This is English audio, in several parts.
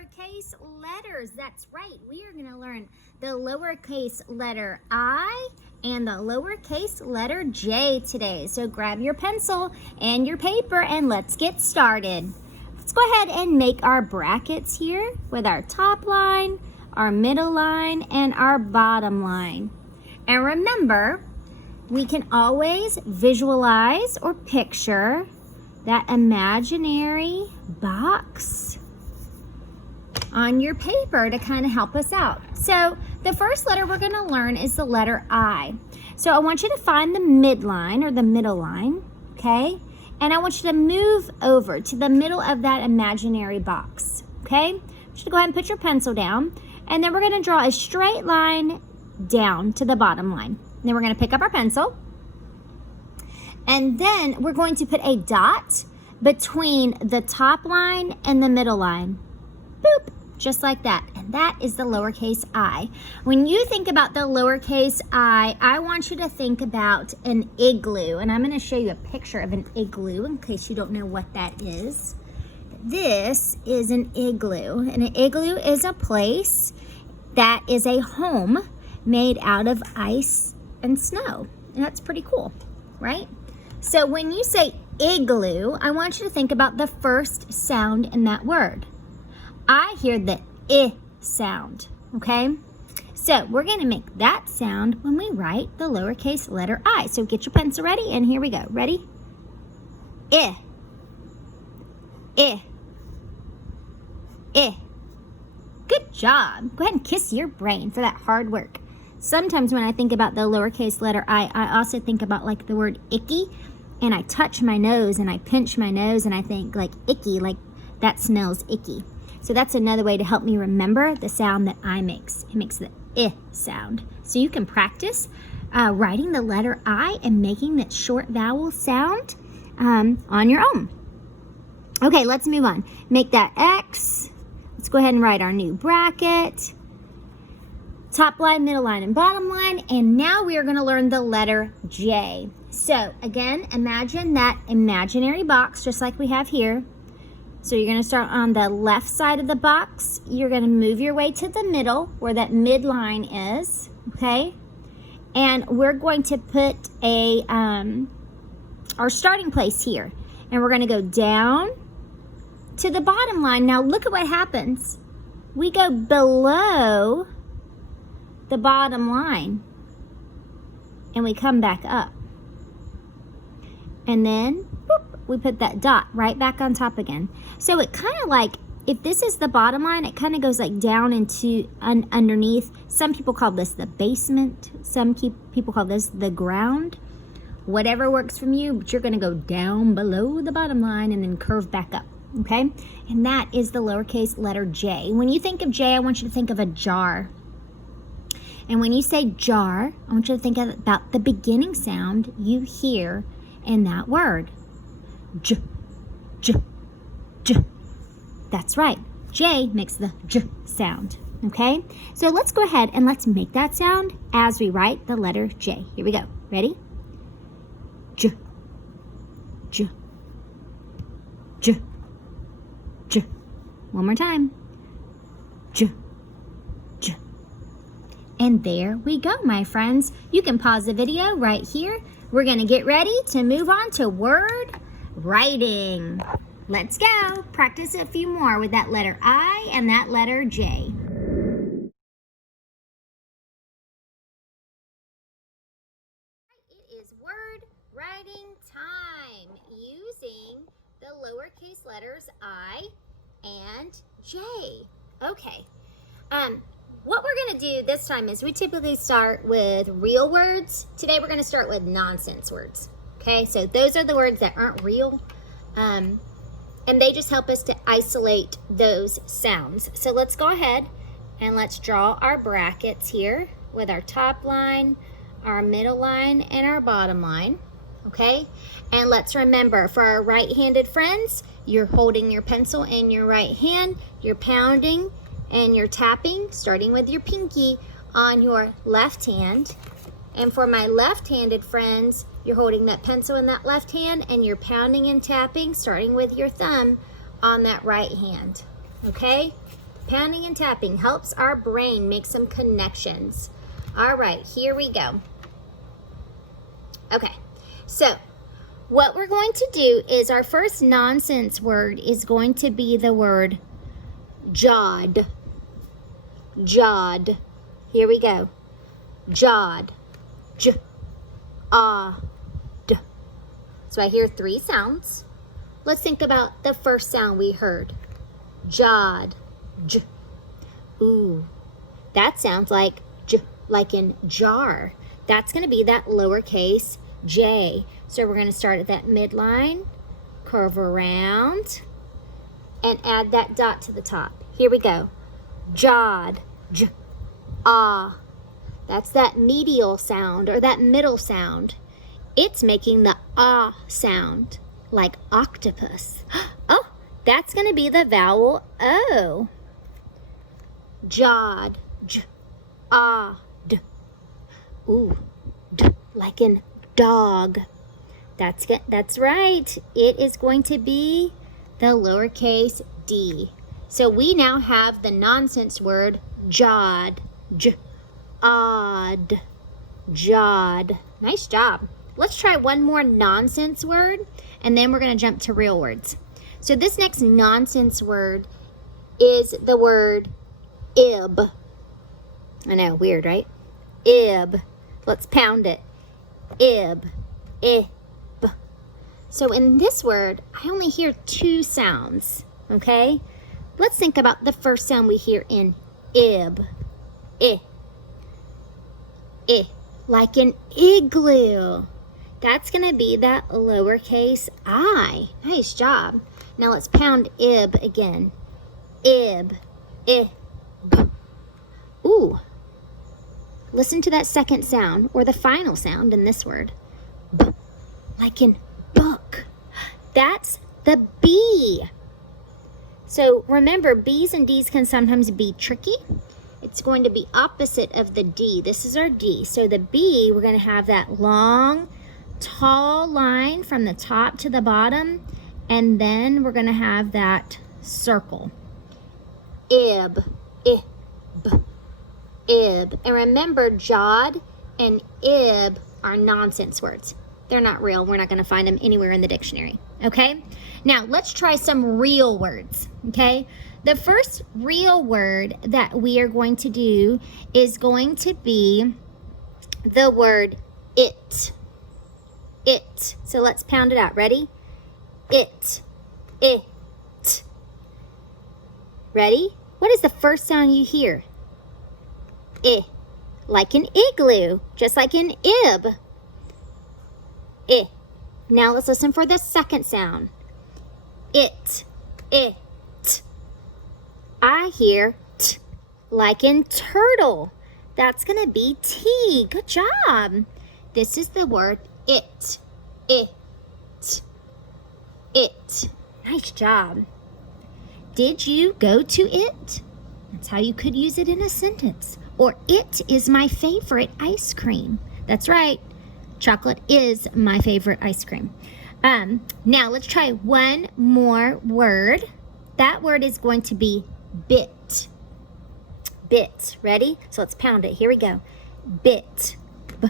lowercase letters. That's right. We are going to learn the lowercase letter I and the lowercase letter J today. So grab your pencil and your paper and let's get started. Let's go ahead and make our brackets here with our top line, our middle line, and our bottom line. And remember, we can always visualize or picture that imaginary box on your paper to kind of help us out. So the first letter we're going to learn is the letter I. So I want you to find the midline or the middle line, okay? And I want you to move over to the middle of that imaginary box, okay? I want you to go ahead and put your pencil down, and then we're going to draw a straight line down to the bottom line. Then we're going to pick up our pencil, and then we're going to put a dot between the top line and the middle line. Boop, just like that. And that is the lowercase I. When you think about the lowercase I want you to think about an igloo. And I'm going to show you a picture of an igloo in case you don't know what that is. This is an igloo. And an igloo is a place that is a home made out of ice and snow. And that's pretty cool, right? So when you say igloo, I want you to think about the first sound in that word. I hear the I sound, okay? So we're going to make that sound when we write the lowercase letter I. So get your pencil ready, and here we go. Ready? I. I. I. Good job. Go ahead and kiss your brain for that hard work. Sometimes when I think about the lowercase letter I also think about like the word icky, and I touch my nose and I pinch my nose and I think like icky, like that smells icky. So that's another way to help me remember the sound that I makes. It makes the I sound. So you can practice writing the letter I and making that short vowel sound on your own. Okay, let's move on. Make that X. Let's go ahead and write our new bracket. Top line, middle line, and bottom line. And now we are going to learn the letter J. So again, imagine that imaginary box just like we have here. So you're going to start on the left side of the box. You're going to move your way to the middle where that midline is, okay? And we're going to put our starting place here. And we're going to go down to the bottom line. Now look at what happens. We go below the bottom line and we come back up, and then boop, we put that dot right back on top again. So it kind of like, if this is the bottom line, it kind of goes like down into underneath. Some people call this the basement. Some people call this the ground. Whatever works from you, but you're going to go down below the bottom line and then curve back up, okay? And that is the lowercase letter J. When you think of J, I want you to think of a jar. And when you say jar, I want you to think about the beginning sound you hear in that word. J, J, J. That's right. J makes the J sound, okay? So let's go ahead and let's make that sound as we write the letter J. Here we go. Ready? J, J, J, J. One more time. J, J. And there we go, my friends. You can pause the video right here. We're going to get ready to move on to word writing. Let's go. Practice a few more with that letter I and that letter J. It is word writing time using the lowercase letters I and J. Okay. What we're going to do this time is we typically start with real words. Today we're going to start with nonsense words. Okay, so those are the words that aren't real. And they just help us to isolate those sounds. So let's go ahead and let's draw our brackets here with our top line, our middle line, and our bottom line. Okay, and let's remember, for our right-handed friends, you're holding your pencil in your right hand, you're pounding and you're tapping, starting with your pinky, on your left hand. And for my left-handed friends, you're holding that pencil in that left hand and you're pounding and tapping, starting with your thumb, on that right hand. Okay? Pounding and tapping helps our brain make some connections. All right, here we go. Okay, so what we're going to do is our first nonsense word is going to be the word jawed. Jawed. Here we go. Jawed. J, ah, d. So I hear 3 sounds. Let's think about the first sound we heard. Jawed. J. Ooh, that sounds like j, like in jar. That's going to be that lowercase j. So we're going to start at that midline, curve around, and add that dot to the top. Here we go. Jawed. J, ah. That's that medial sound or that middle sound. It's making the ah sound, like octopus. Oh, that's going to be the vowel O. Jawed. J, ah, d. Ooh, d, like in dog. That's right. It is going to be the lowercase d. So we now have the nonsense word jawed. J, odd. Jawed. Nice job. Let's try one more nonsense word, and then we're going to jump to real words. So this next nonsense word is the word ib. I know, weird, right? Ib. Let's pound it. Ib. Ib. So in this word, I only hear 2 sounds, okay? Let's think about the first sound we hear in ib. I. I. Like an igloo. That's going to be that lowercase I. Nice job. Now let's pound ib again. Ib. I. B. Ooh. Listen to that second sound, or the final sound in this word. B. Like in book. That's the B. So remember, B's and D's can sometimes be tricky. It's going to be opposite of the D. This is our D. So the B, we're going to have that long, tall line from the top to the bottom, and then we're going to have that circle. Ib. Ib. Ib. And remember, jawed and ib are nonsense words. They're not real. We're not going to find them anywhere in the dictionary. Okay? Now, let's try some real words. Okay? The first real word that we are going to do is going to be the word it. It. So let's pound it out. Ready? It. It. Ready? What is the first sound you hear? I. Like an igloo. Just like an ib. I. Now let's listen for the second sound. It. It. I hear t, like in turtle. That's going to be T. Good job. This is the word it. It. It. Nice job. Did you go to it? That's how you could use it in a sentence. Or it is my favorite ice cream. That's right. Chocolate is my favorite ice cream. Now let's try one more word. That word is going to be bit. Bit. Ready? So let's pound it. Here we go. Bit. B.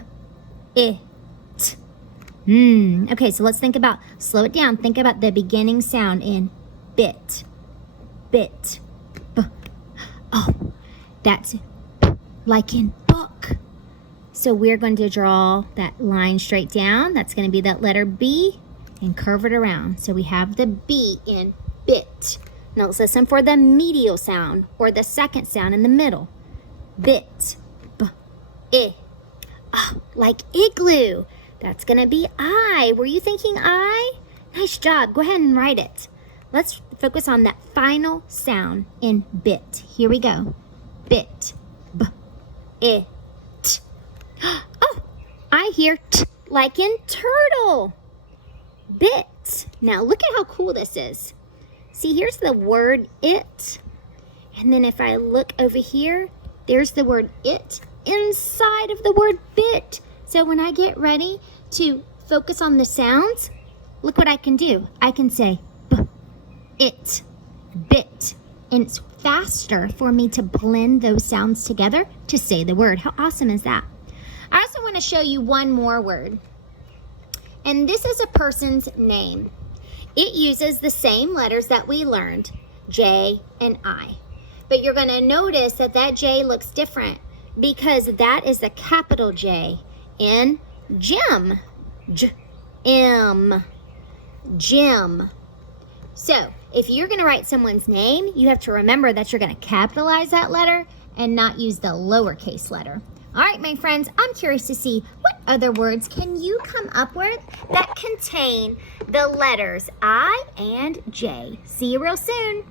It. Okay, so let's think about, slow it down. Think about the beginning sound in bit. Bit. B. Oh, that's like in book. So we're going to draw that line straight down. That's going to be that letter B and curve it around. So we have the B in bit. Now let's listen for the medial sound or the second sound in the middle. Bit. B. I. Oh, like igloo. That's going to be I. Were you thinking I? Nice job. Go ahead and write it. Let's focus on that final sound in bit. Here we go. Bit. B. I. T. Oh, I hear t like in turtle. Bit. Now look at how cool this is. See, here's the word it. And then if I look over here, there's the word it inside of the word bit. So when I get ready to focus on the sounds, look what I can do. I can say b, it, bit, and it's faster for me to blend those sounds together to say the word. How awesome is that? I also want to show you one more word. And this is a person's name. It uses the same letters that we learned, J and I. But you're going to notice that that J looks different because that is the capital J in Jim. J-M. Jim. So, if you're going to write someone's name, you have to remember that you're going to capitalize that letter and not use the lowercase letter. All right, my friends, I'm curious to see what other words can you come up with that contain the letters I and J. See you real soon.